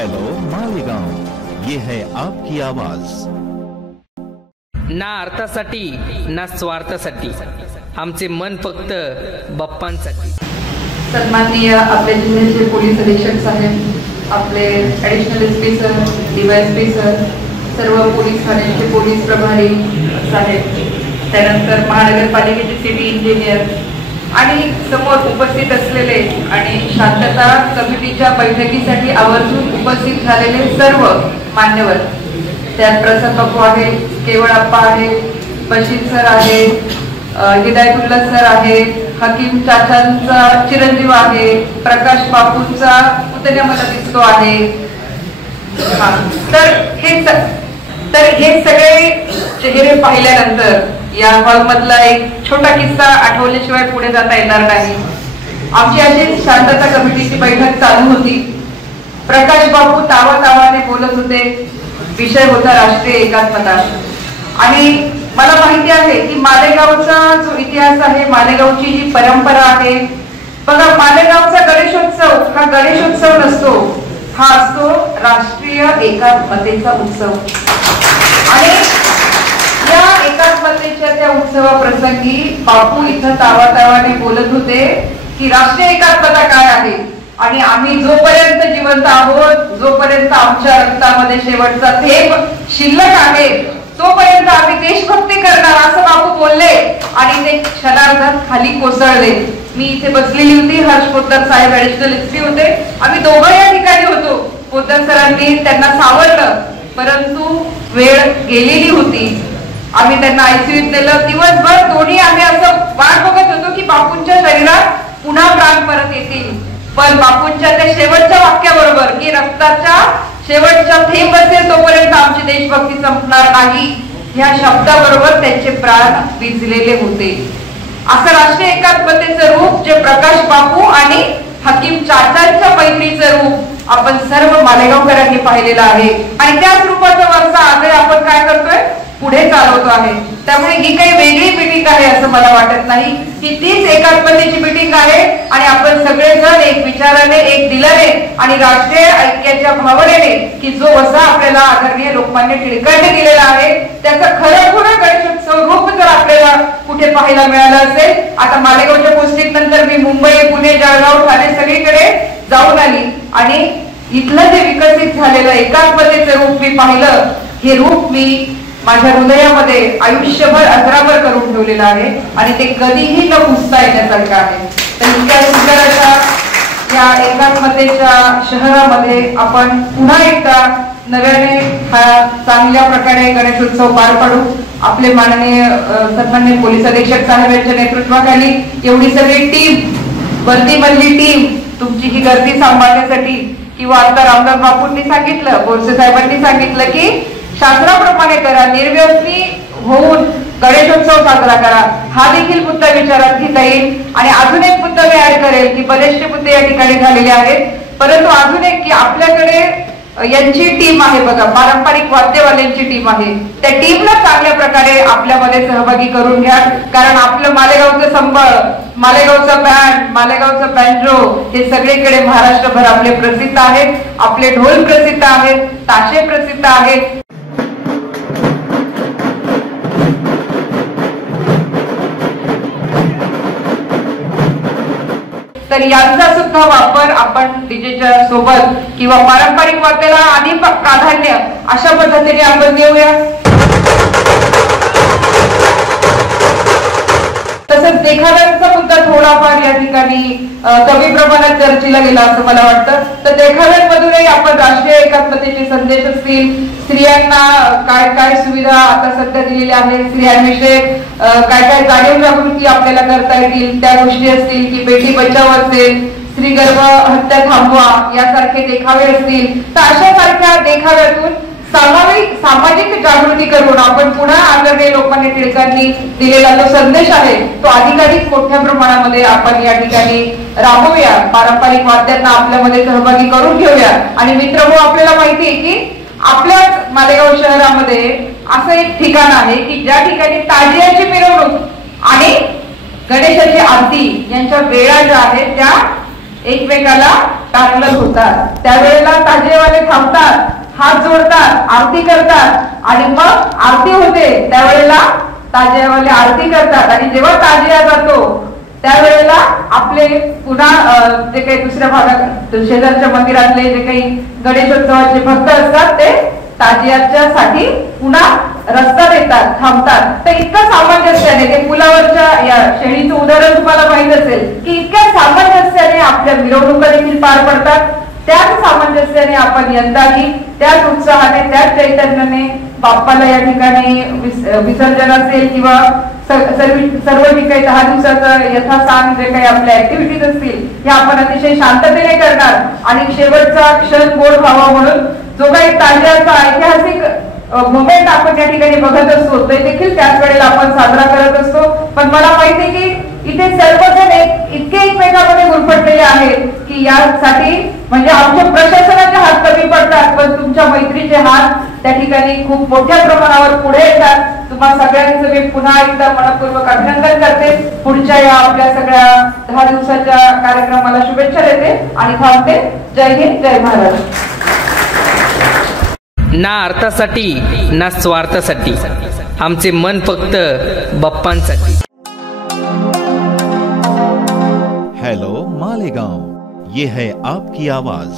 Hello Malegaon, ये है आपकी आवाज। ना अर्थासाठी ना स्वार्थासाठी, आमचे मन फक्त बाप्पांसाठी। सन्माननीय आपले जिल्ह्याचे पोलीस अधीक्षक साहेब, आपले additional SP sir, DySP sir, सर्व पोलीस ठाण्याचे पोलीस प्रभारी साहेब, त्यानंतर महानगरपालिकेचे सिटी इंजिनियर आणि समोर उपस्थित असलेले आणि शांतता कमिटीच्या बैठकीसाठी आवर्जून उपस्थित झालेले सर्व मान्यवर, त्यात प्रसाद बापू आहे, केवळ आप्पा आहे, बशीर सर आहे, हिदायतुल्ला सर आहे, हकीम चाचांचा चिरंजीव आहे, प्रकाश बापूंचा पुतण्या मला दिसतो आहे। तर हे सगळे चेहरे पाहिल्यानंतर या हॉल मधला एक छोटा किस्सा आठवल्याशिवाय पुढे जाता येणार नाही। आमची अशी शांतता कमिटीची बैठक चालू होती। प्रकाश बापू तावातावाने बोलत होते। विषय होता राष्ट्रीय एकात्मता। आणि मला माहिती आहे की मालेगावचा जो इतिहास आहे, मालेगावची जी परंपरा आहे, बघा मालेगावचा गणेशोत्सव हा गणेशोत्सव नसतो, हा असतो राष्ट्रीय एकात्मतेचा उत्सव। आणि या एकात्मतेच्या त्या उत्सवाप्रसंगी बापू इथं तावातावाने बोलत होते की राष्ट्रीय एकात्मता काय आहे आणि आम्ही जोपर्यंत जिवंत आहोत, जोपर्यंत आमच्या रक्तामध्ये शेवटचा थेंब शिल्लक आहे, तोपर्यंत आम्ही देशभक्ती करणार, असं बापू बोलले आणि ते क्षणार्धात खाली कोसळले। मी इथे बसलेली होती, हर्ष पोद्दार साहेब ॲडिशनल एसपी होते, आम्ही दोघं या ठिकाणी होतो। पोद्दार सरांनी त्यांना सावरलं, परंतु वेळ गेलेली होती। आम्ही त्यांना आयसीयूत नेलं। दिवसभर दोन्ही आम्ही असं वाट बघत होतो की बापूंच्या शरीरात पुन्हा प्राण परत येतील, पण बापूंच्या त्या शेवटच्या वाक्याबरोबर की रक्ताच्या शेवटचा थेंब असेल तोपर्यंत आमची देशभक्ती संपणार नाही, ह्या शब्दाबरोबर त्यांचे प्राण विझलेले होते। असं राष्ट्रीय एकात्मतेचं रूप जे प्रकाश बापू आणि हकीम चाचांच्या मैत्रीचं रूप आपण सर्व मालेगावकरांनी पाहिलेलं आहे आणि त्याच रूपाचा वारसा आजही आपण काय करतोय, पुढे चालवतो आहे। त्यामुळे ही काही वेगळी मीटिंग आहे असं मला वाटत नाही, की तीच एकात्मतेची मीटिंग आहे आणि आपण सगळेजण एक विचाराने, एक दिलाने आणि राष्ट्रीय ऐक्याच्या भावनेने की जो वसा आपल्याला आदरणीय लोकमान्य टिळकांनी दिलेला आहे, त्याचं खरं गणेशोत्सव रूप जर आपल्याला कुठे पाहायला मिळालं असेल। आता मालेगावच्या पोस्टिंग नंतर मी मुंबई, पुणे, जळगाव, ठाणे सगळीकडे जाऊन आली आणि इथलं जे विकसित झालेलं एकात्मतेचं रूप मी पाहिलं। हे रूप मी माझ्या हृदयामध्ये आयुष्यभर अजरामर करून ठेवलेलं आहे आणि ते कधीही न पुसता येण्यासारखं आहे। तर इतक्या सुंदर अशा या एकात्मतेच्या शहरामध्ये आपण पुन्हा एकदा नव्याने हा चांगल्या प्रकारे गणेशोत्सव पार पाडू। आपले माननीय सन्माननीय पोलीस अधीक्षक साहेब यांच्या नेतृत्वाखाली एवढी सगळी टीम, वर्दीमधली टीम तुमची ही गर्दी सांभाळण्यासाठी, किंवा आता रामदास बापूंनी सांगितलं, बोरसे साहेबांनी सांगितलं की शास्त्राप्रमाणे करा, निर्व्यसनी होऊन गणेशोत्सव साजरा करा, हा देखील मुद्दा विचारात घेता येईल। आणि अजून एक मुद्दा मी ऍड करेल की बरेचसे मुद्दे या ठिकाणी झालेले आहेत, परंतु अजून एक की आपल्याकडे यांची टीम आहे बघा, पारंपरिक वाद्यवाल्यांची टीम आहे, त्या टीमला चांगल्या प्रकारे आपल्यामध्ये सहभागी करून घ्या। कारण आपलं मालेगावचं संबळ, मालेगावचा बँड, मालेगावचा बँजो हे सगळीकडे महाराष्ट्रभर आपले प्रसिद्ध आहेत, आपले ढोल प्रसिद्ध आहेत, ताशे प्रसिद्ध आहेत। तर यांचा सुद्धा वापर आपण डीजेच्या सोबत किंवा पारंपरिक वाद्याला आधी प्राधान्य अशा पद्धतीने आपण देऊया। तसंच देखाव्यांचा मुद्दा थोडाफार या ठिकाणी कमी प्रमाणात चर्चेला गेला असं मला वाटतं। तर देखाव्यांमधूनही आपण राष्ट्रीय एकात्मतेचे संदेश असतील, स्त्रियांना काय काय सुविधा आता सध्या दिलेल्या आहेत, स्त्रियांविषयी काय काय जाणीव जागृती आपल्याला करता येतील त्या गोष्टी असतील, की बेटी बचाव असेल, स्त्री गर्भ हत्या थांबवा यासारखे देखावे असतील, तर अशा सारख्या देखाव्यातून सामाजिक जागृती करून आपण पुन्हा आदरणीय लोकमान्य टिळकांनी दिलेला जो संदेश आहे तो अधिकाधिक मोठ्या प्रमाणामध्ये आपण या ठिकाणी राबवूया, पारंपरिक वाद्यांना आपल्यामध्ये सहभागी करून घेऊया। आणि मित्रहो, आपल्याला माहिती आहे की आपल्याच मालेगाव शहरामध्ये असं एक ठिकाण आहे की ज्या ठिकाणी ताजियाची मिरवणूक आणि गणेशाची आरती यांच्या वेळा ज्या आहेत त्या एकमेकाला पॅरलल होतात. त्यावेळेला ताजियावाले थांबतात, हात जोडतात, आरती करतात आणि मग आरती होते त्यावेळेला ताजियावाले आरती करतात आणि जेव्हा ताजिया जातो त्यावेळेला आपले पुन्हा जे काही दुसऱ्या भागात शेजारच्या मंदिरातले जे काही गणेशोत्सवाचे भक्त असतात ते ताजियाच्या साठी पुन्हा रस्ता देतात, थांबतात. तर इतकं सामंजस्याने ते पुलावरच्या या शेळीचं उदाहरण तुम्हाला माहित असेल की इतक्या सामंजस्याने आपल्या मिरवणुका देखील पार पडतात. त्याच सामंजस्याने आपण यंदाही त्याच उत्साहाने त्याच चैतन्याने बाप्पाला या ठिकाणी विसर्जन असेल किंवा सर्व जे काही 10 दिवसाचं यथासांग जे काही आपल्या ऍक्टिव्हिटीज असतील ह्या आपण अतिशय शांततेने करणार आणि शेवटचा क्षण गोड व्हावा म्हणून जो काही ताजियाचा ऐतिहासिक मोमेंट आपण त्या ठिकाणी बघत असतो ते देखील त्याच वेळेला आपण साजरा करत असतो. पण मला माहिती आहे की इथे सर्वजण इतके एकमेकांमध्ये गुरफटलेले आहेत की यासाठी म्हणजे आमच्या प्रशासनाचे हात कमी पडतात पण तुमच्या मैत्रीचे हात त्या ठिकाणी खूप मोठ्या प्रमाणावर पुढे येतात. तुम्हा सगळ्यांचं मी पुन्हा एकदा मनपूर्वक अभिनंदन करते. पुढच्या या आपल्या सगळ्या 10 दिवसाच्या कार्यक्रमाला शुभेच्छा देते आणि थांबते. जय हिंद, जय महाराष्ट्र. ना अर्थासाठी ना स्वार्थासाठी आमचे मन फक्त बाप्पांसाठी. हेलो मालेगांव, ये है आपकी आवाज.